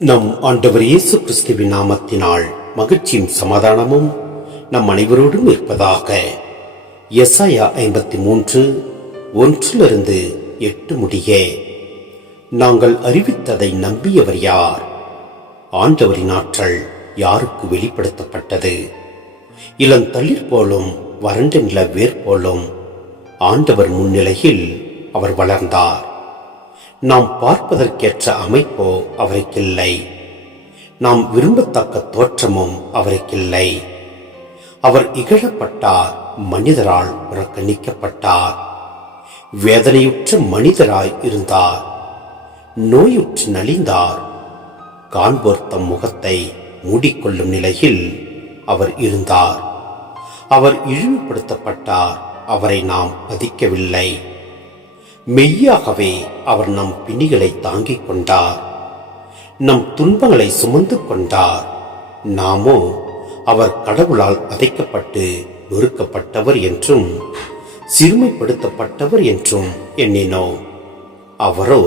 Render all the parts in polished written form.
நம் ஆண்டவர் இயேசு கிறிஸ்துவின் நாமத்தினால் மகிழ்ச்சியும் சமாதானமும் நம் அனைவரோடும் இருப்பதாக. எசாயா 53 1-8 முடிய. நாங்கள் அறிவித்ததை நம்பியவர் யார்? ஆண்டவரின் ஆற்றல் யாருக்கு வெளிப்படுத்தப்பட்டது? இளந்தளிர் போலும் வறண்ட நில வேர் போலும் ஆண்டவர் முன்னிலையில் அவர் வளர்ந்தார். நாம் பார்ப்பதற்கேற்ற அமைப்போ அவருக்கில்லை, நாம் விரும்பத்தக்க தோற்றமும் அவருக்கில்லை. அவர் இகழப்பட்டார், மனிதரால் புறக்கணிக்கப்பட்டார். வேதனையுற்ற மனிதராய் இருந்தார், நோயுற்று நலிந்தார். காண்போர் தம் முகத்தை மூடிக்கொள்ளும் நிலையில் அவர் இருந்தார். அவர் இழிவுபடுத்தப்பட்டார், அவரை நாம் மதிக்கவில்லை. மெய்யாகவே அவர் நம் பிணிகளை தாங்கிக் கொண்டார், நம் துன்பங்களை சுமந்து கொண்டார். நாமோ அவர் கடவுளால் அதைக்கப்பட்டு நொறுக்கப்பட்டவர் என்றும் சிறுமைப்படுத்தப்பட்டவர் என்றும் எண்ணினோம். அவரோ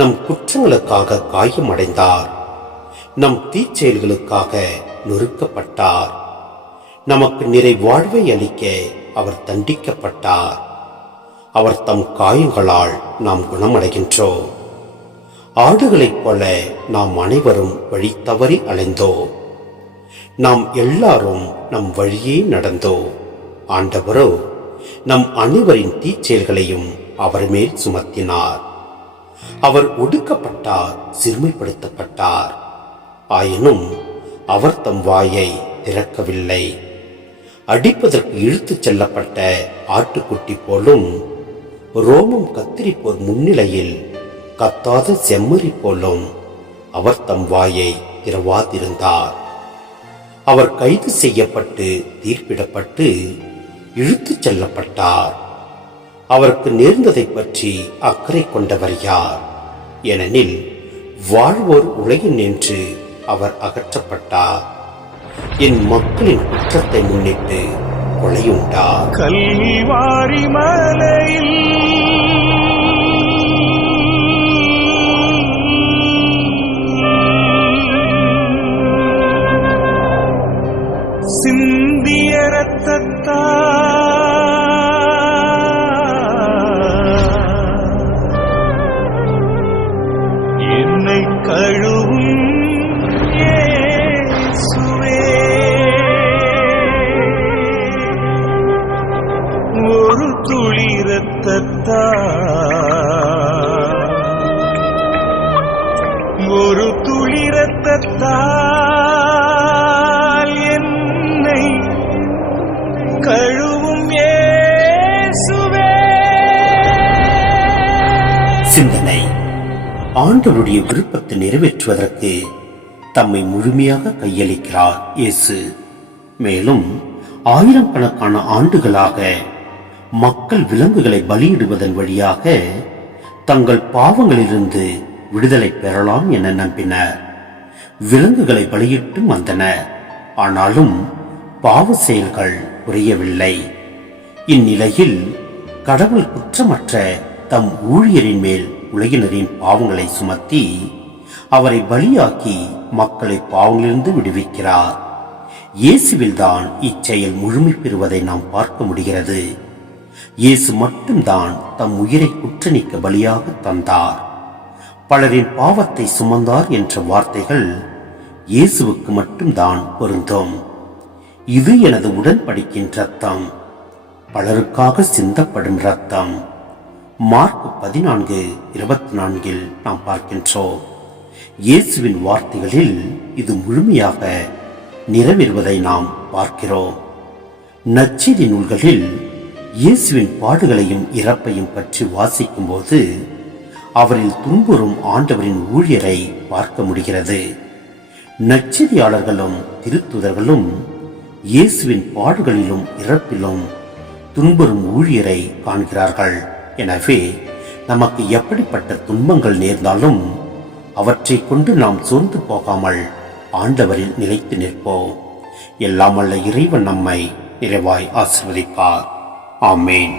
நம் குற்றங்களுக்காக காயமடைந்தார், நம் தீச்செயல்களுக்காக நொறுக்கப்பட்டார். நமக்கு நிறை வாழ்வை அளிக்க அவர் தண்டிக்கப்பட்டார். அவர் தம் காயங்களால் நாம் குணமடைகின்றோம். ஆடுகளைப் போல நாம் அனைவரும் வழி தவறி அலைந்தோம். நாம் எல்லாரும் நம் வழியே நடந்தோம். ஆண்டவரோ நம் அனைவரின் தீச்செயல்களையும் அவர் மேல் சுமத்தினார். அவர் ஒடுக்கப்பட்டார், சிறுமைப்படுத்தப்பட்டார். ஆயினும் அவர் தம் வாயை திறக்கவில்லை. அடிப்பதற்கு இழுத்துச் செல்லப்பட்ட ஆட்டுக்குட்டி போலும், ரோமம் கத்திரிப்போர் முன்னிலையில் கத்தாத செம்மறி போலும் அவர் தம் வாயை திறவாதிருந்தார். அவர் கைது செய்யப்பட்டு தீர்ப்பிடப்பட்டு இழுத்துச் செல்லப்பட்டார். அவருக்கு நேர்ந்ததை பற்றி அக்கறை கொண்டவர் யார்? ஏனெனில் வாழ்வோர் உலகில் நின்று அவர் அகற்றப்பட்டார். என் மக்களின் குற்றத்தை முன்னிட்டு கொலையுண்டார். கல்வாரி மலையில் சிந்திய ரத்தத்தால் என்னை கழுவும் இயேசுவே. ஒரு துளி ரத்தத்தால் என்னை கழுவும் இயேசுவே. சிந்தனை: ஆண்டவருடைய விருப்பத்தை நிறைவேற்றுவதற்கு தம்மை முழுமையாக கையளிக்கிறார் இயேசு. மேலும் ஆயிரக்கணக்கான ஆண்டுகளாக மக்கள் விலங்குகளை பலியிடுவதன் வழியாக தங்கள் பாவங்களிலிருந்து விடுதலை பெறலாம் என நம்பினர். விலங்குகளை பலியிட்டும் வந்தனர். ஆனாலும் பாவ செயல்கள் குறையவில்லை. இந்நிலையில் கடவுள் குற்றமற்ற தம் ஊழியரின் மேல் உலகினரின் பாவங்களை சுமத்தி அவரை பலியாக்கி மக்களை பாவங்களிலிருந்து விடுவிக்கிறார். இயேசுவில்தான் இச்செயல் முழுமை பெறுவதை நாம் பார்க்க முடிகிறது. இயேசு மட்டும்தான் தம் உயிரை குற்றநீக்க பலியாக தந்தார். பலரின் பாவத்தை சுமந்தார் என்ற வார்த்தைகள் இயேசுவுக்கு மட்டும்தான் பொருந்தும். இது எனது உடன்படிக்கையின் ரத்தம், பலருக்காக சிந்தப்படும் ரத்தம். மார்க் 14:24 நாம் பார்க்கின்றோம். இயேசுவின் வார்த்தைகளில் இது முழுமையாக நிறைவேறுவதை நாம் பார்க்கிறோம். நற்செய்தி நூல்களில் இயேசுவின் பாடுகளையும் இறப்பையும் பற்றி வாசிக்கும் போது அவரில் துன்புறும் ஆண்டவரின் ஊழியரை பார்க்க முடிகிறது. நற்செய்தியாளர்களும் திருத்துதர்களும் இயேசுவின் பாடுகளிலும் இறப்பிலும் துன்புறும் ஊழியரை காண்கிறார்கள். எனவே நமக்கு எப்படிப்பட்ட துன்பங்கள் நேர்ந்தாலும் அவற்றை கொண்டு நாம் சோர்ந்து போகாமல் ஆண்டவரில் நிலைத்து நிற்போம். எல்லாம் வல்ல இறைவன் நம்மை நிறைவாய் ஆசீர்வதிப்பார். ஆமேன்.